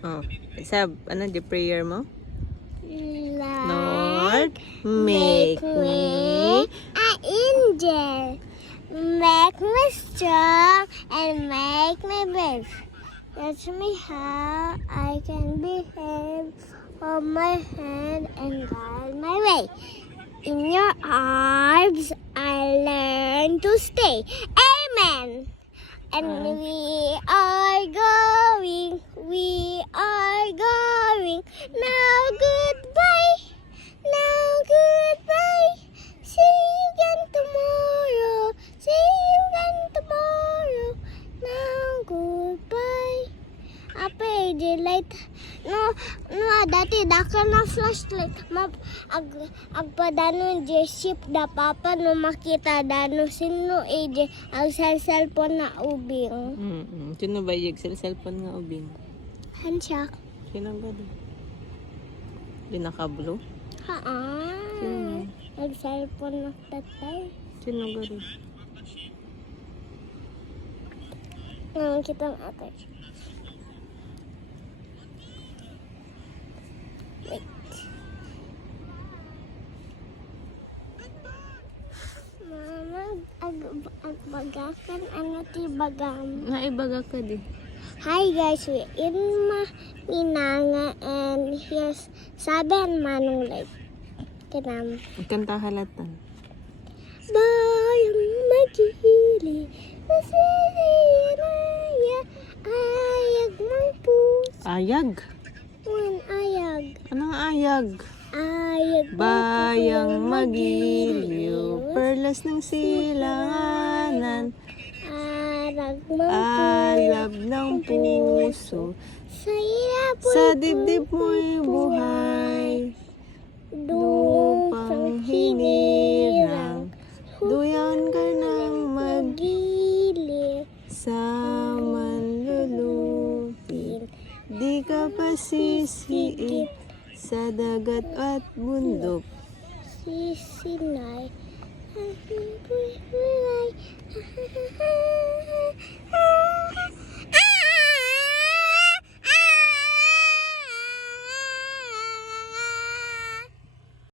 Oh, Sab, ano di prayer mo? Lord, Lord, make me an angel. Make me strong and make me brave. Teach me how I can behave. Hold my hand and guide my way. In your arms, I learn to stay. Amen. And we are going. Now goodbye. Now goodbye. See you again tomorrow. See you again tomorrow. Now goodbye. Apa light? No, dati daka na flashlight. Agpadano je ship da papa no makita dano sino ang cellphone na ubing. Sino ba yung cellphone nga ubing? Handshake. Sino ba doon? Di nakablo? Sino? Ang cellphone na tatay. Sino ba doon? Ang kitang atay. Wait. Mama, agbagakan ano ti bagam. Naibaga ka di. Hi guys, we're in Minanga and here's Saben Manong Lake. Kinam. Kanta halatan. Bayang magili, nasiraya, ayag ng puso. Ayag? Ayag. Anong ayag? Ayag ng Bayang puso, magiliw, perlas ng silanganan, Arag alab ng puso, Sa sa dibdib mo'y buhay, lupang hinirang, duyan ka ng magili, sa manlulupin, di ka pasisiit sa dagat at bundok. sisinay, ang buhay